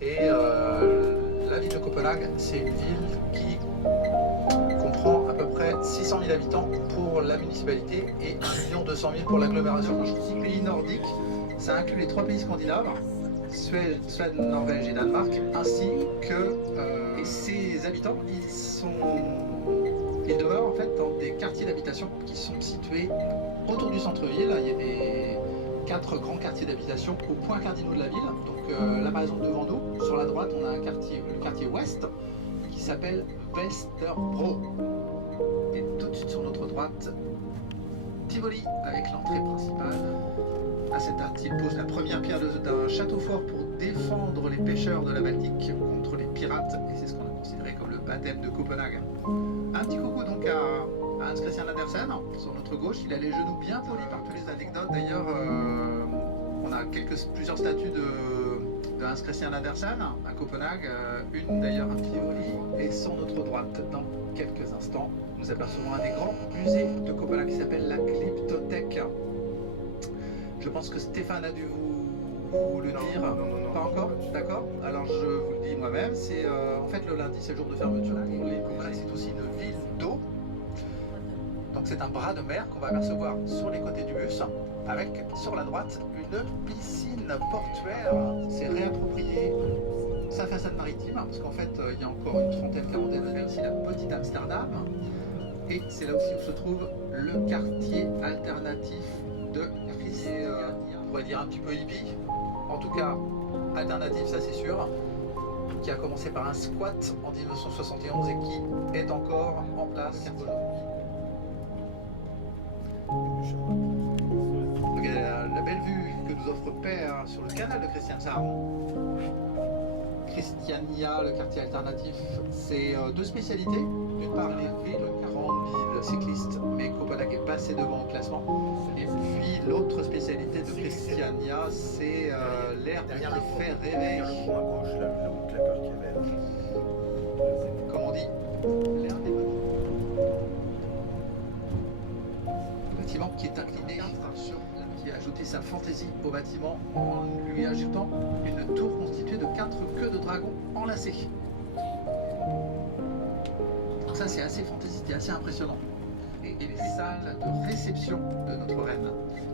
Et la ville de Copenhague, c'est une ville qui comprend à peu près 600 000 habitants pour la municipalité et 1 200 000 pour l'agglomération. Quand je dis pays nordiques, ça inclut les 3 pays scandinaves, Suède, Norvège et Danemark, ainsi que et ces habitants, ils demeurent en fait dans des quartiers d'habitation qui sont situés autour du centre-ville. Il y a des 4 grands quartiers d'habitation aux points cardinaux de la ville. Donc là par exemple devant nous, sur la droite, on a un quartier, le quartier ouest, qui s'appelle Vesterbro. Et tout de suite sur notre droite, Tivoli avec l'entrée principale. À cet acte, il pose la première pierre d'un château fort pour défendre les pêcheurs de la Baltique contre les pirates, et c'est ce qu'on a considéré comme le baptême de Copenhague. Un petit coucou donc à Hans Christian Andersen, sur notre gauche. Il a les genoux bien polis par toutes les anecdotes. D'ailleurs, on a plusieurs statues de Hans Christian Andersen à Copenhague, une d'ailleurs à Tivoli, et sur notre droite, dans quelques instants, nous apercevons un des grands musées de Copenhague qui s'appelle la Glyptothèque. Je pense que Stéphane a dû vous le dire. Non. Pas encore. D'accord. Alors je vous le dis moi-même, c'est en fait le lundi, c'est le jour de fermeture. Copenhague, c'est aussi une ville d'eau. Donc c'est un bras de mer qu'on va apercevoir sur les côtés du bus, avec sur la droite une piscine portuaire. C'est réapproprié sa façade maritime, parce qu'en fait il y a encore une quarantaine d'années aussi la petite Amsterdam. Et c'est là aussi où se trouve le quartier alternatif de on pourrait dire un petit peu hippie, en tout cas alternatif, ça c'est sûr, qui a commencé par un squat en 1971 et qui est encore en place aujourd'hui. Regardez la belle vue que nous offre Père sur le canal de Christianshavn. Christiania, le quartier alternatif, c'est 2 spécialités. D'une part, les villes, grandes villes cyclistes, mais Copenhague est passé devant au classement. Et puis l'autre spécialité de Christiania, c'est l'air qui fait rêver. Comme on dit, l'air des bâtiment qui est incliné, qui a ajouté sa fantaisie au bâtiment en lui ajoutant une tour constituée de 4 queues de dragon enlacées. Donc ça c'est assez fantaisiste et assez impressionnant. Et les salles de réception de notre reine.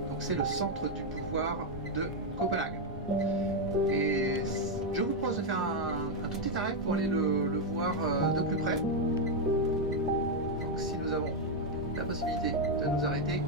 Donc c'est le centre du pouvoir de Copenhague. Et je vous propose de faire un tout petit arrêt pour aller le voir de plus près. Donc si nous avons la possibilité de nous arrêter.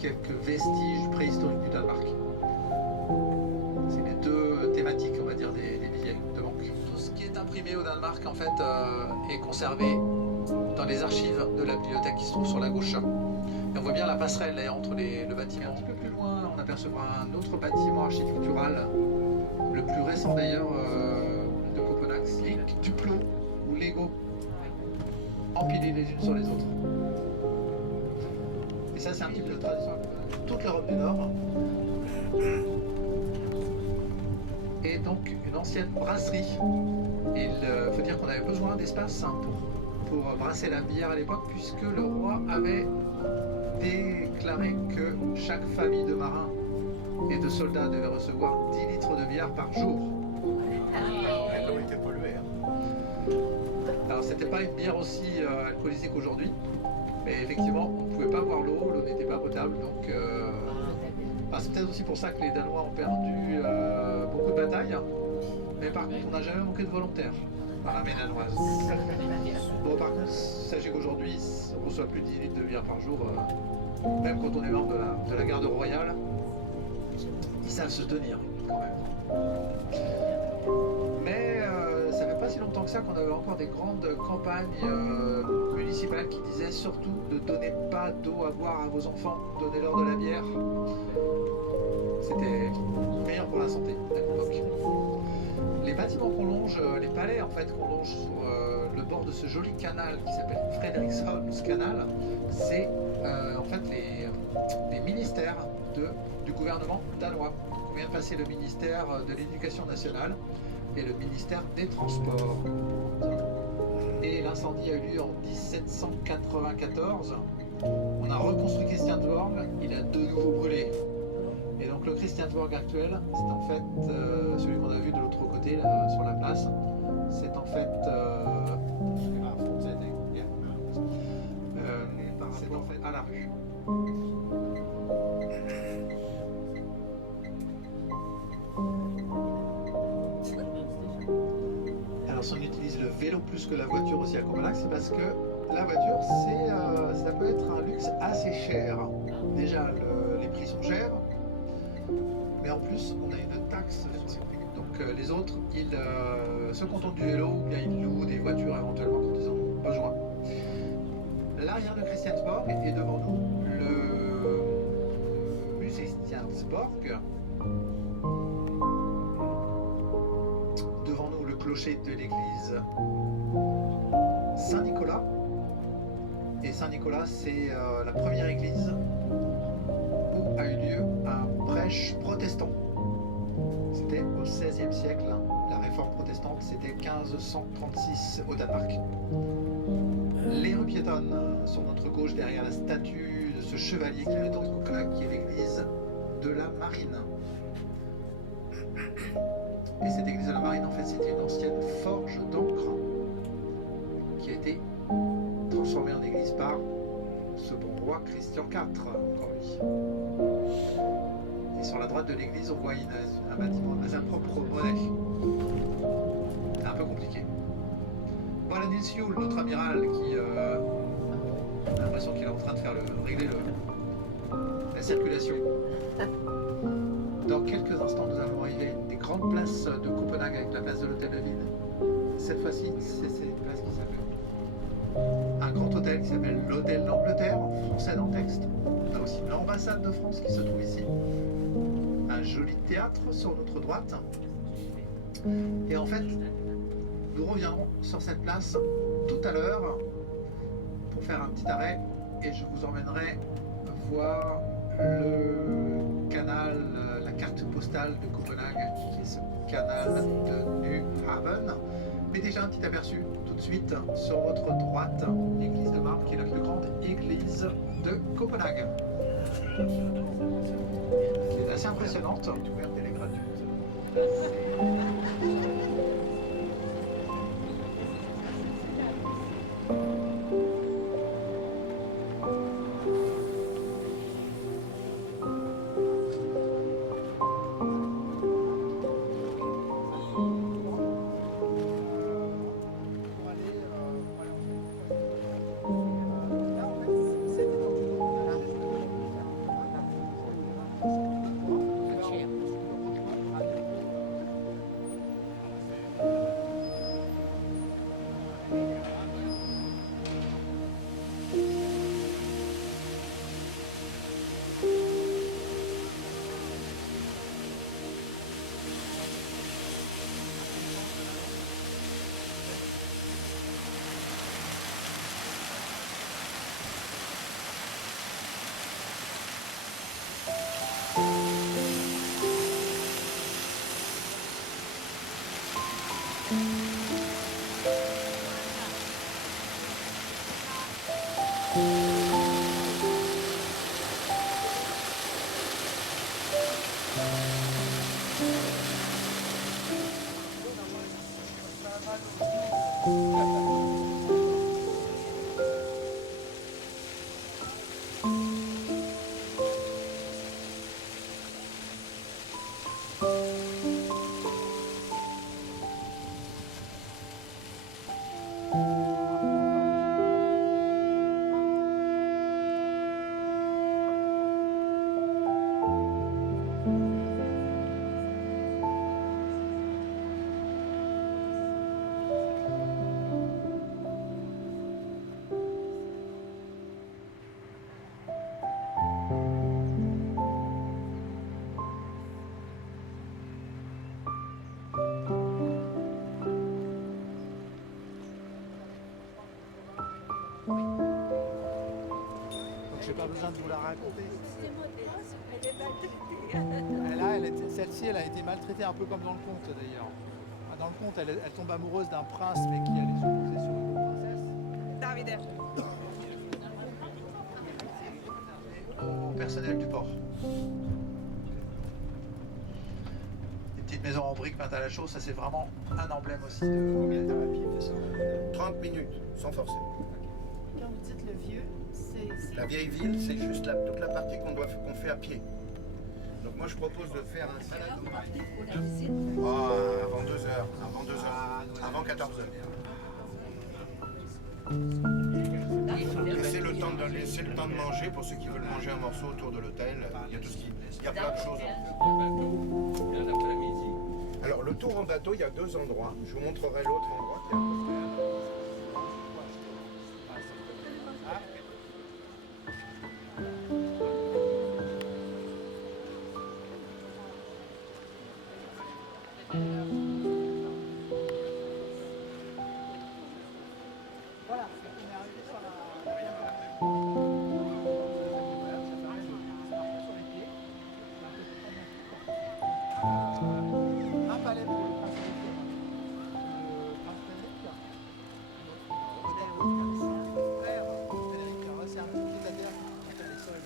Quelques vestiges préhistoriques du Danemark. C'est les 2 thématiques, on va dire, des billets de banque. Tout ce qui est imprimé au Danemark, en fait, est conservé dans les archives de la bibliothèque qui se trouve sur la gauche. Et on voit bien la passerelle là, entre le bâtiment. Un petit peu plus loin, on apercevra un autre bâtiment architectural, le plus récent d'ailleurs de Copenhague, c'est Duplo ou Lego, empilés les unes sur les autres. Et ça, c'est un petit peu de tradition de toute l'Europe du Nord. Et donc, une ancienne brasserie. Il faut dire qu'on avait besoin d'espace pour brasser la bière à l'époque, puisque le roi avait déclaré que chaque famille de marins et de soldats devaient recevoir 10 litres de bière par jour. L'eau était polluée. Alors c'était pas une bière aussi alcoolisée qu'aujourd'hui, mais effectivement on ne pouvait pas boire l'eau n'était pas potable, donc c'est peut-être aussi pour ça que les Danois ont perdu beaucoup de batailles, mais par contre on n'a jamais manqué de volontaires dans l'armée danoise. Bon, par contre, sachez qu'aujourd'hui on reçoit plus de 10 litres de bière par jour, même quand on est membre de la garde royale, ils savent se tenir quand même. Mais ça fait pas si longtemps que ça qu'on avait encore des grandes campagnes municipales qui disaient surtout ne donnez pas d'eau à boire à vos enfants, donnez-leur de la bière. C'était meilleur pour la santé à l'époque. Les bâtiments qu'on longe, les palais en fait qu'on longe sur le bord de ce joli canal qui s'appelle Frederiksholms Canal, c'est en fait les ministères du gouvernement danois. On vient de passer le ministère de l'Éducation nationale et le ministère des Transports. Et l'incendie a eu lieu en 1794. On a reconstruit Christiansborg, il a de nouveau brûlé. Et donc le Christiansborg actuel, c'est en fait celui qu'on a vu de l'autre côté, là, sur la place. C'est en fait... c'est en fait à la rue. Alors si on utilise le vélo plus que la voiture aussi à Copenhague, c'est parce que la voiture, ça peut être un luxe assez cher. Déjà, les prix sont chers, mais en plus, on a une taxe là-dessus. Donc les autres, ils se contentent du vélo ou bien ils louent des voitures éventuellement quand ils en ont besoin. L'arrière de Christiansborg est devant nous, le musée Christiansborg. Devant nous, le clocher de l'église Saint-Nicolas. Et Saint-Nicolas, c'est la première église où a eu lieu un prêche protestant. C'était au XVIe siècle, hein. La réforme protestante, c'était 1536 au Danemark. Les rues piétonnes sur notre gauche, derrière la statue de ce chevalier qui est dans Copenhague, qui est l'église de la Marine. Et cette église de la Marine, en fait, c'était une ancienne forge d'encre qui a été transformée en église par ce bon roi Christian IV, encore lui. Et sur la droite de l'église, on voit un bâtiment de sa propre monnaie. C'est un peu compliqué. Voilà Nils Juel, notre amiral, qui a l'impression qu'il est en train de régler la circulation. Dans quelques instants, nous allons arriver à une des grandes places de Copenhague avec la place de l'hôtel de ville. Cette fois-ci, c'est cette place qui s'appelle un grand hôtel qui s'appelle l'Hôtel d'Angleterre, en français dans le texte. On a aussi l'ambassade de France qui se trouve ici. Un joli théâtre sur notre droite. Et en fait, nous reviendrons sur cette place tout à l'heure pour faire un petit arrêt et je vous emmènerai voir le canal, la carte postale de Copenhague, qui est ce canal de Nyhavn. Mais déjà un petit aperçu tout de suite sur votre droite, l'église de marbre qui est la plus grande église de Copenhague. Qui est assez impressionnante. Elle est ouverte, elle est gratuite. J'ai pas besoin de vous la raconter. Celle-ci, elle a été maltraitée un peu comme dans le conte d'ailleurs. Dans le conte, elle tombe amoureuse d'un prince mais qui allait se poser sur une princesse. Davide. Au personnel du port. Des petites maisons en briques peintes à la chaux, ça c'est vraiment un emblème aussi de... Combien de temps à pied de ça 30 minutes, sans forcer. Quand vous dites le vieux, c'est... La vieille ville, c'est juste toute la partie qu'on fait à pied. Donc moi je propose de faire un salade avant 2 heures, avant 14 heures. Laissez le temps de manger pour ceux qui veulent manger un morceau autour de l'hôtel. Il y a plein de choses. Alors le tour en bateau, il y a 2 endroits. Je vous montrerai l'autre endroit qui est à peu près. Voilà, on est arrivé sur la... Un palais pour le prince Philippe. Le prince Frédéric. Frère Frédéric, c'est un petit pied-à-terre qui fait les sols.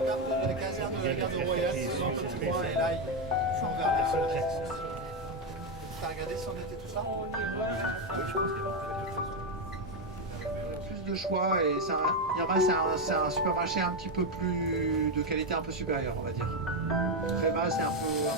La caserne de la garde royale, c'est dans le petit coin et là ils sont vers la seule. T'as regardé si on était tout ça? Oui, je pense qu'il y a Plus de choix et c'est un supermarché un petit peu plus de qualité un peu supérieure on va dire. Très bas c'est un peu